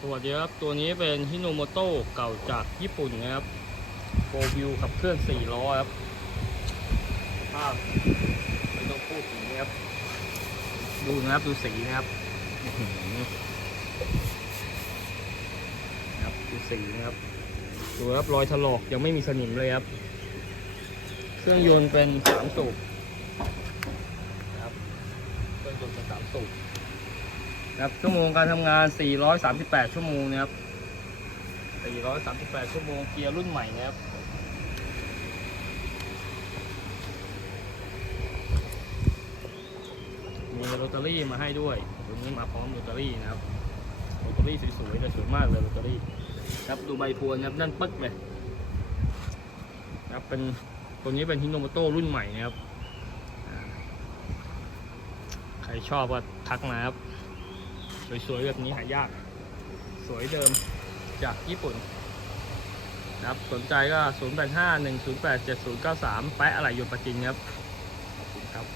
สวัสดีครับ ตัวนี้เป็นฮิโนโมโตะเก่าจากญี่ปุ่นนะครับโฟวิวขับเคลื่อน4ล้อครับภาพไม่ต้องพูดถึงนะครับ ดูนะครับ ดูสีนะครับอื้อหือนะครับดูสีนะครับดูครับรอยถลอกยังไม่มีสนิมเลยครับ เครื่องยนต์เป็นสามสูบนะครับเครื่องยนต์เป็นสามสูบ นะครับชั่วโมงการทำงาน 438 ชั่วโมงนะครับ 438 ชั่วโมงเกียร์รุ่นใหม่นะครับมีโรตารี่มาให้ด้วยตัวนี้มาพร้อมโรตารี่นะครับโรตารี่สวยๆแต่สวยมากเลยโรตารี่ครับดูใบพวนนะครับนั่นปึ๊กเลยนะครับเป็นตัวนี้เป็นฮิโนโมโตรุ่นใหม่นะครับ ใครชอบก็ทักมาครับ สวยๆแบบนี้หายาก สวยเดิมจากญี่ปุ่นนะครับสนใจก็ 0 8 5 1 0 8 7 0 9 3 แปะอะไรอยู่ประจินครับขอบคุณครับ